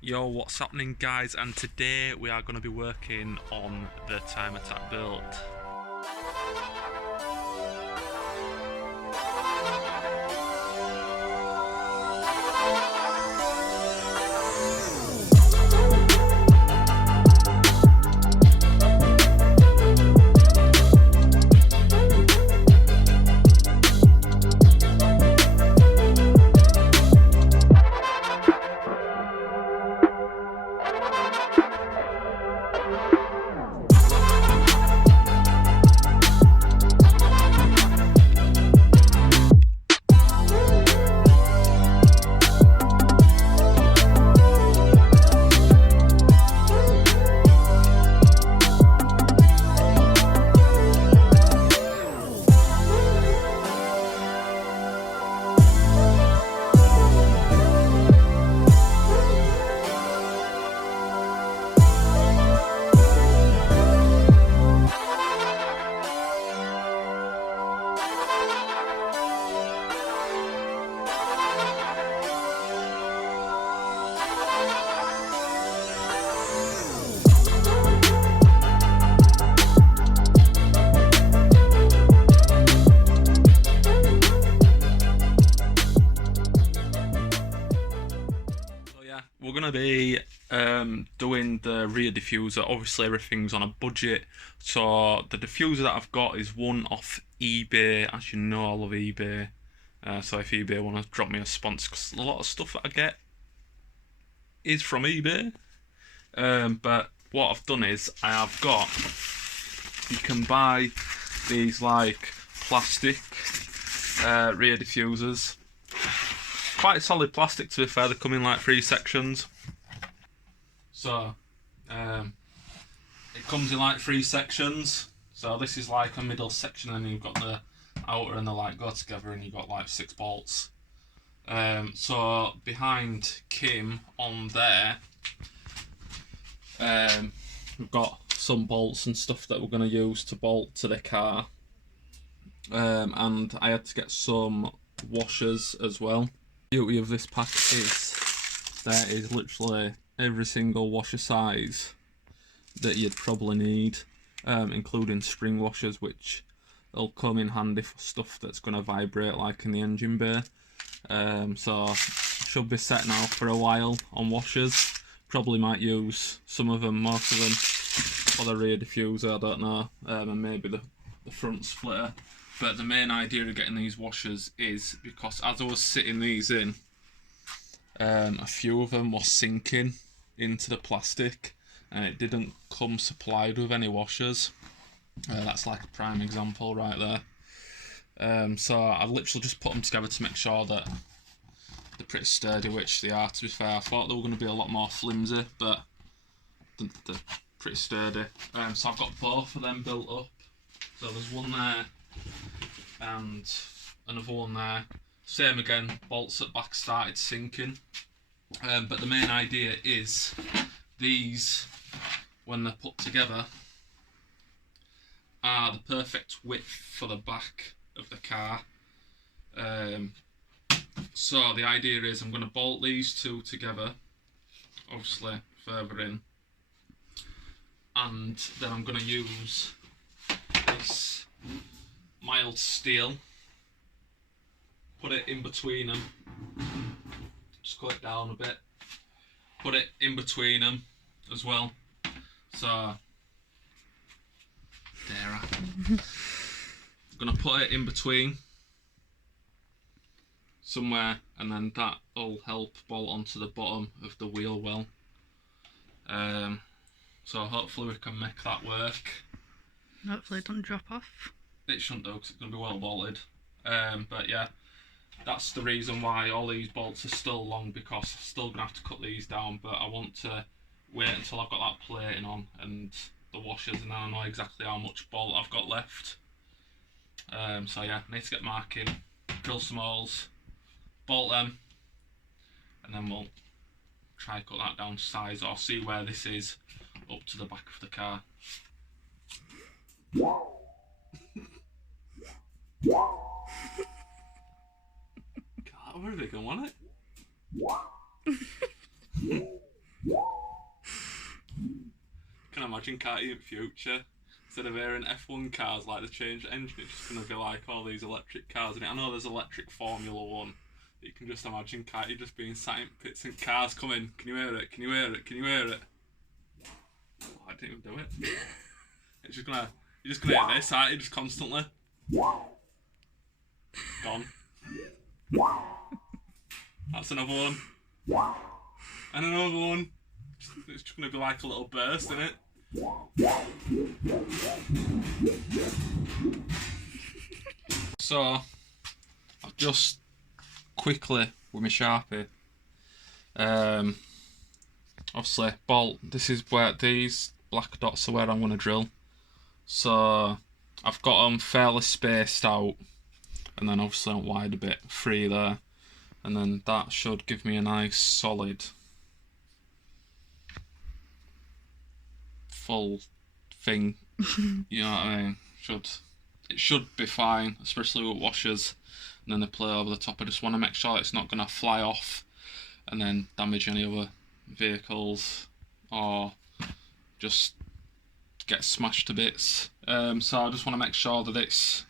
Yo, what's happening guys? And today we are going to be working on the time attack build. We're going to be doing the rear diffuser. Obviously everything's on a budget, so the diffuser that I've got is one off eBay. As you know, I love eBay, so if eBay want to drop me a sponsor, because a lot of stuff that I get is from eBay, but what I've done is I have got, you can buy these like plastic rear diffusers. Quite solid plastic, to be fair. They come in like 3 sections. So it comes in like 3 sections. So this is like a middle section, and you've got the outer and the like go together, and you've got like 6 bolts. So behind Kim on there, we've got some bolts and stuff that we're going to use to bolt to the car. And I had to get some washers as well. The beauty of this pack is there is literally every single washer size that you'd probably need, including spring washers, which will come in handy for stuff that's going to vibrate like in the engine bay. So should be set now for a while on washers. Probably might use some of them, most of them for the rear diffuser, I don't know, and maybe the front splitter. But the main idea of getting these washers is because as I was sitting these in, a few of them were sinking into the plastic, and it didn't come supplied with any washers. That's like a prime example right there. So I've literally just put them together to make sure that they're pretty sturdy, which they are, to be fair. I thought they were going to be a lot more flimsy, but they're pretty sturdy. So I've got both of them built up. So there's one there and another one there. Same again, bolts at back started sinking. But the main idea is these, when they're put together, are the perfect width for the back of the car. So the idea is I'm going to bolt these 2 together, obviously further in, and then I'm going to use this mild steel, put it in between them, just cut it down a bit, put it in between them as well. So there, I'm gonna put it in between somewhere, and then that will help bolt onto the bottom of the wheel well. So hopefully we can make that work. Hopefully it doesn't drop off. It shouldn't do, because it's going to be well bolted. But yeah, that's the reason why all these bolts are still long, because I'm still going to have to cut these down, but I want to wait until I've got that plating on and the washers, and then I know exactly how much bolt I've got left. So yeah, I need to get marking, drill some holes, bolt them, and then we'll try cut that down to size, or see where this is up to the back of the car. God, where are they going, wasn't it? imagine, can't you, in future, instead of hearing F1 cars like they change the engine, it's just going to be like all these electric cars. And I know there's electric Formula 1. You can just imagine, can't you, just being sat in pits and cars coming. Can you hear it? Can you hear it? Can you hear it? Oh, I didn't even do it. It's just gonna, you're just gonna hear this, aren't you, just constantly? Gone. That's another one. And another one. It's just gonna be like a little burst, isn't it? So, I've just quickly with my Sharpie, obviously bolt, this is where these black dots are where I'm going to drill. So I've got them fairly spaced out, and then obviously wide a bit, free there, and then that should give me a nice solid full thing. You know what I mean? It should be fine, especially with washers. And then they play over the top. I just want to make sure it's not going to fly off and then damage any other vehicles or just get smashed to bits. So I just want to make sure that it's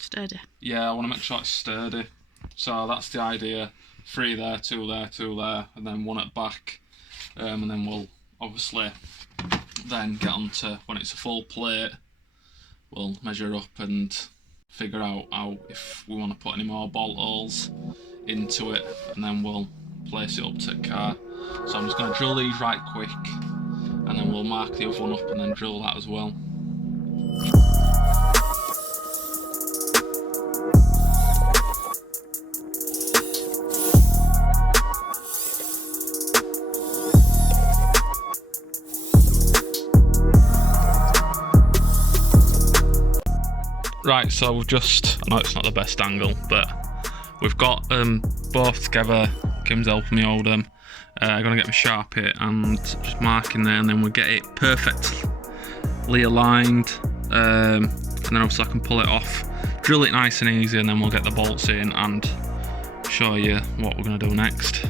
sturdy. Yeah, I want to make sure it's sturdy. So that's the idea. 3 there, 2 there, 2 there, and then 1 at back. And then we'll obviously then get on to, when it's a full plate, we'll measure up and figure out how, if we want to put any more bolt holes into it, and then we'll place it up to the car. So I'm just going to drill these right quick, and then we'll mark the other one up and then drill that as well. Right, so we've just, I know it's not the best angle, but we've got both together. Kim's helping me hold them. I'm going to get my Sharpie and just mark in there, and then we'll get it perfectly aligned. And then obviously I can pull it off, drill it nice and easy, and then we'll get the bolts in and show you what we're going to do next.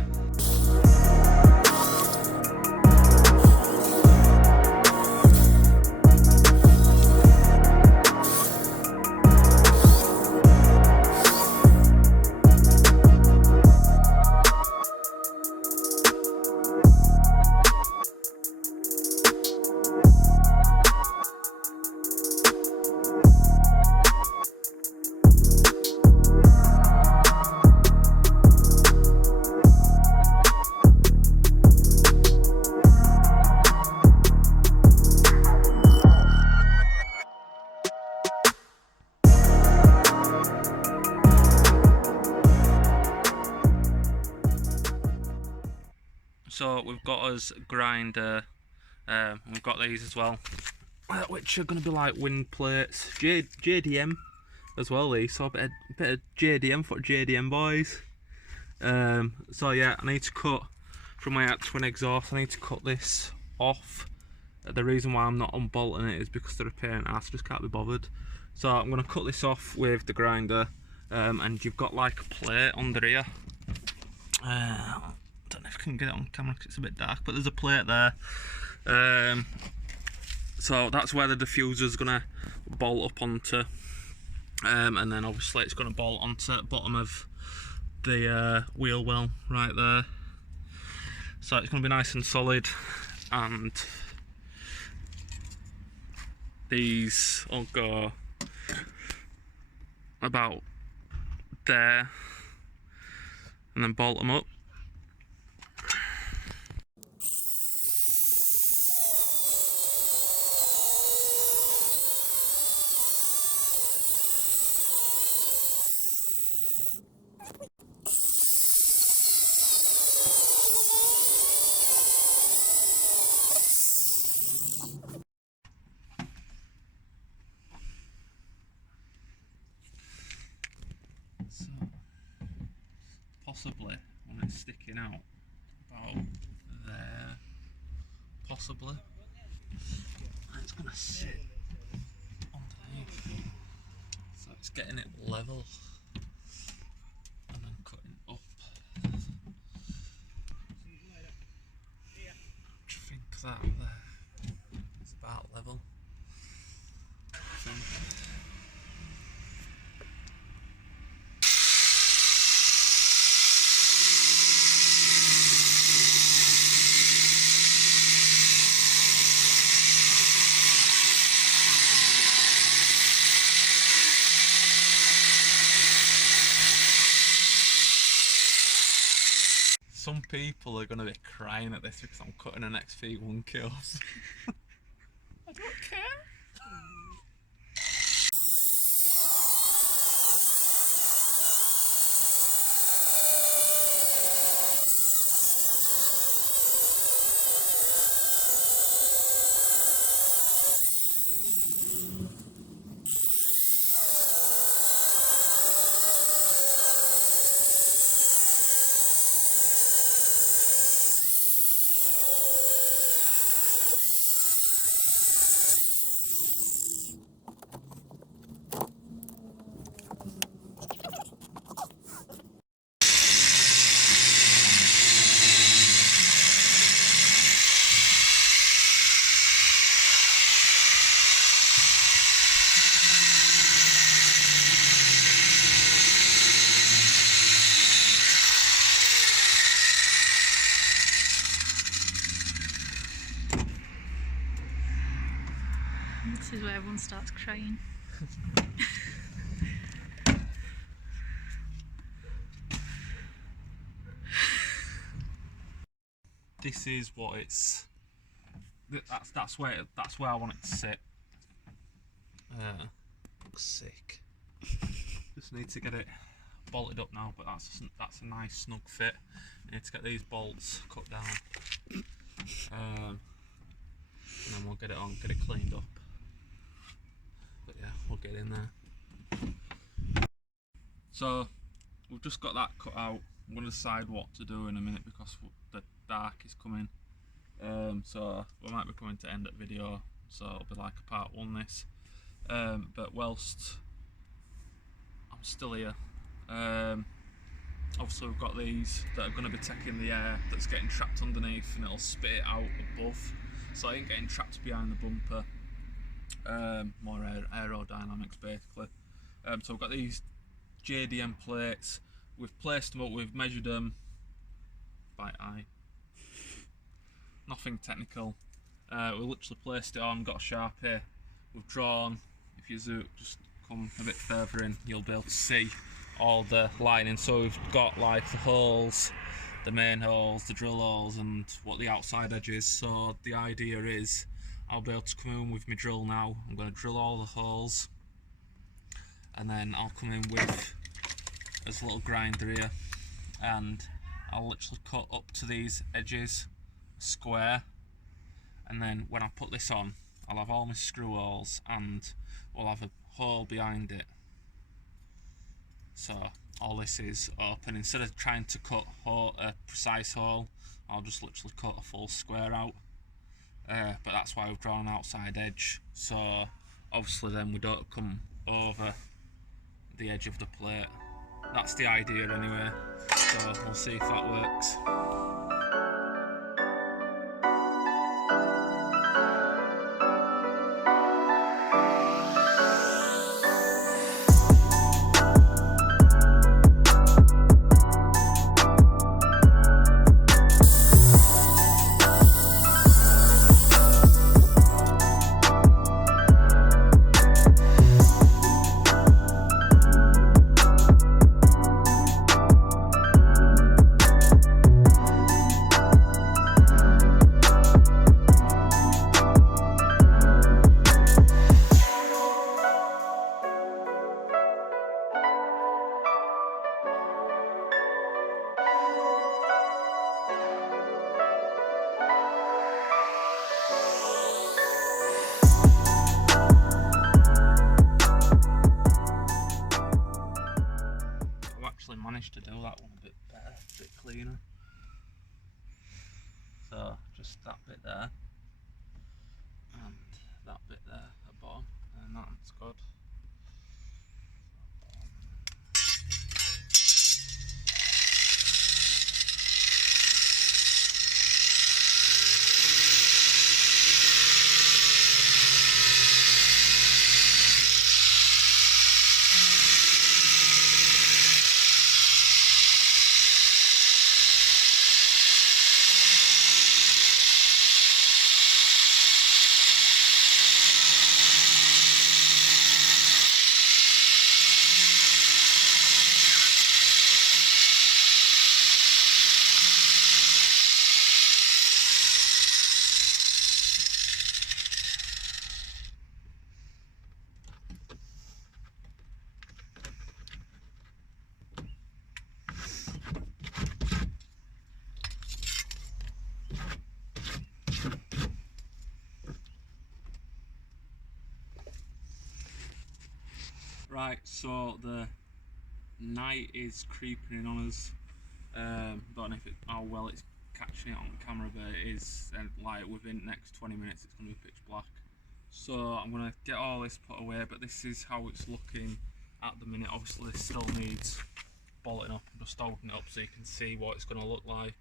So we've got us grinder, we've got these as well, which are going to be like wind plates, JDM as well, these, so a bit of JDM for JDM boys. So yeah, I need to cut from my twin exhaust, I need to cut this off. The reason why I'm not unbolting it is because they're a pain in the ass, I just can't be bothered. So I'm going to cut this off with the grinder, and you've got like a plate under here. I don't know if I can get it on camera because it's a bit dark, but there's a plate there. So that's where the diffuser is going to bolt up onto, and then obviously it's going to bolt onto the bottom of the wheel well right there. So it's going to be nice and solid, and these will go about there and then bolt them up. So, possibly when it's sticking out about there, possibly, and it's going to sit underneath, so it's getting it level and then cutting up. I think that there is about level. Some people are going to be crying at this because I'm cutting an XV1 kills. I don't care. This is where everyone starts crying. This is what it's. That's where I want it to sit. Looks sick. Just need to get it bolted up now, but that's a nice snug fit. Need to get these bolts cut down, and then we'll get it on, get it cleaned up. But yeah, we'll get in there. So we've just got that cut out. I'm going to decide what to do in a minute because the dark is coming. So we might be coming to end that video, so it'll be like a part 1 this. But whilst I'm still here, obviously we've got these that are going to be taking the air that's getting trapped underneath, and it'll spit it out above, so it ain't getting trapped behind the bumper. More aerodynamics basically. So we've got these JDM plates. We've placed them up, we've measured them by eye. Nothing technical. We literally placed it on, got a Sharpie. We've drawn, if you just come a bit further in, you'll be able to see all the lining. So we've got like the holes, the main holes, the drill holes, and what the outside edge is. So the idea is I'll be able to come in with my drill now. I'm going to drill all the holes, and then I'll come in with this little grinder here, and I'll literally cut up to these edges square, and then when I put this on, I'll have all my screw holes and we'll have a hole behind it. So all this is open. Instead of trying to cut a precise hole, I'll just literally cut a full square out. But that's why we've drawn an outside edge, so obviously then we don't come over the edge of the plate. That's the idea anyway, so we'll see if that works. Managed to do that one a bit better, a bit cleaner. So just that bit there and that bit there at the bottom, and that's good. Right, so the night is creeping in on us. Don't know how well it's catching it on camera, but it is, and like within the next 20 minutes it's going to be pitch black. So I'm going to get all this put away, but this is how it's looking at the minute. Obviously this still needs bolting up. I'm just holding it up so you can see what it's going to look like.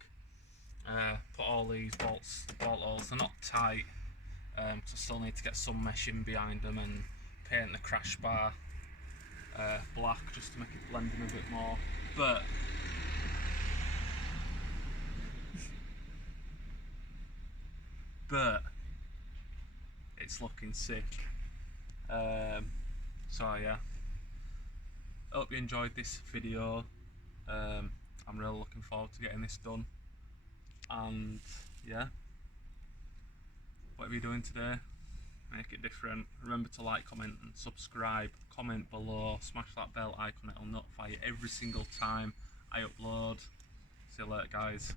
Put all these bolt holes, they're not tight, so I still need to get some meshing behind them and paint the crash bar black just to make it blend in a bit more. But it's looking sick. So yeah, hope you enjoyed this video. I'm really looking forward to getting this done, and yeah, whatever you're doing today, make it different. Remember to like, comment and subscribe. Comment below, smash that bell icon, it'll notify you every single time I upload. See you later guys.